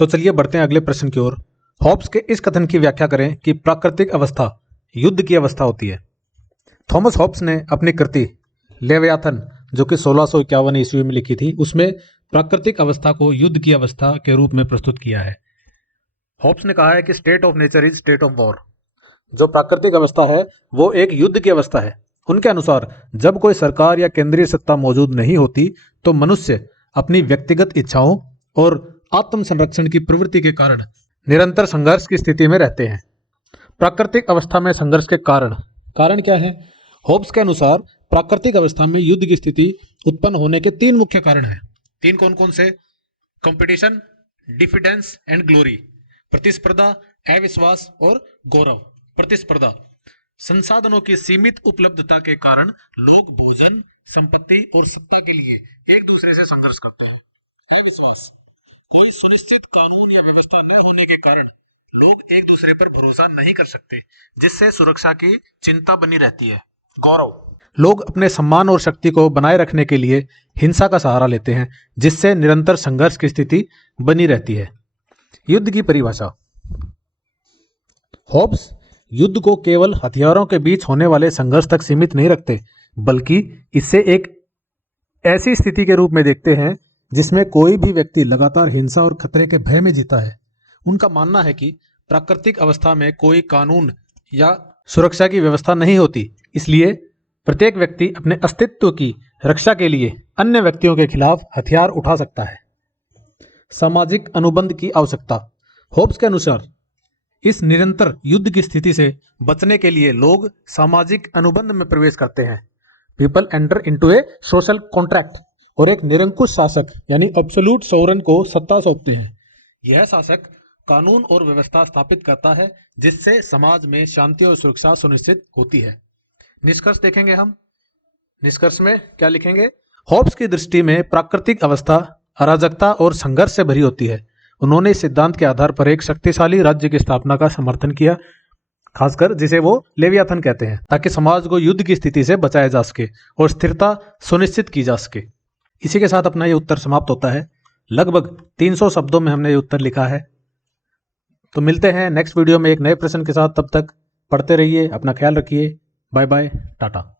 तो चलिए बढ़ते हैं अगले प्रश्न की ओर। हॉब्स के इस कथन की व्याख्या करें कि प्राकृतिक अवस्था युद्ध की अवस्था होती है। थॉमस हॉब्स ने अपनी कृति लेवियाथन, जो कि 1651 ईस्वी में लिखी थी, उसमें प्राकृतिक अवस्था को युद्ध की अवस्था के रूप में प्रस्तुत किया है। हॉब्स ने कहा है कि state of nature is state of war. जो प्राकृतिक अवस्था है वो एक युद्ध की अवस्था है। उनके अनुसार जब कोई सरकार या केंद्रीय सत्ता मौजूद नहीं होती तो मनुष्य अपनी व्यक्तिगत इच्छाओं और आत्म संरक्षण की प्रवृत्ति के कारण निरंतर संघर्ष की स्थिति में रहते हैं। प्राकृतिक अवस्था में संघर्ष के कारण क्या है? होब्स के अनुसार प्राकृतिक अवस्था में युद्ध की स्थिति उत्पन्न होने के 3 मुख्य कारण हैं। 3 कौन कौन से? Competition, diffidence and glory. प्रतिस्पर्धा, अविश्वास और गौरव। प्रतिस्पर्धा, संसाधनों की सीमित उपलब्धता के कारण लोग भोजन, संपत्ति और सत्ता के लिए एक दूसरे से संघर्ष करते हैं। अविश्वास, कोई सुनिश्चित कानून या व्यवस्था न होने के कारण लोग एक दूसरे पर भरोसा नहीं कर सकते, जिससे सुरक्षा की चिंता बनी रहती है। गौरव, लोग अपने सम्मान और शक्ति को बनाए रखने के लिए हिंसा का सहारा लेते हैं, जिससे निरंतर संघर्ष की स्थिति बनी रहती है। युद्ध की परिभाषा। हॉब्स युद्ध को केवल हथियारों के बीच होने वाले संघर्ष तक सीमित नहीं रखते, बल्कि इससे एक ऐसी स्थिति के रूप में देखते हैं जिसमें कोई भी व्यक्ति लगातार हिंसा और खतरे के भय में जीता है। उनका मानना है कि प्राकृतिक अवस्था में कोई कानून या सुरक्षा की व्यवस्था नहीं होती, इसलिए प्रत्येक व्यक्ति अपने अस्तित्व की रक्षा के लिए अन्य व्यक्तियों के खिलाफ हथियार उठा सकता है। सामाजिक अनुबंध की आवश्यकता। होब्स के अनुसार इस निरंतर युद्ध की स्थिति से बचने के लिए लोग सामाजिक अनुबंध में प्रवेश करते हैं। पीपल एंटर इनटू ए सोशल कॉन्ट्रैक्ट और एक निरंकुश शासक यानी एब्सोल्यूट सोवरेन को सत्ता सौंपते हैं। यह शासक कानून और व्यवस्था स्थापित करता है, जिससे समाज में शांति और सुरक्षा सुनिश्चित होती है। निष्कर्ष देखेंगे हम। निष्कर्ष में क्या लिखेंगे? हॉब्स की दृष्टि में प्राकृतिक अवस्था अराजकता और संघर्ष से भरी होती है। उन्होंने इस सिद्धांत के आधार पर एक शक्तिशाली राज्य की स्थापना का समर्थन किया, खासकर जिसे वो लेवियाथन कहते हैं, ताकि समाज को युद्ध की स्थिति से बचाया जा सके और स्थिरता सुनिश्चित की जा सके। इसी के साथ अपना ये उत्तर समाप्त होता है। लगभग 300 शब्दों में हमने ये उत्तर लिखा है। तो मिलते हैं नेक्स्ट वीडियो में एक नए प्रश्न के साथ। तब तक पढ़ते रहिए, अपना ख्याल रखिए। Bye bye, Tata.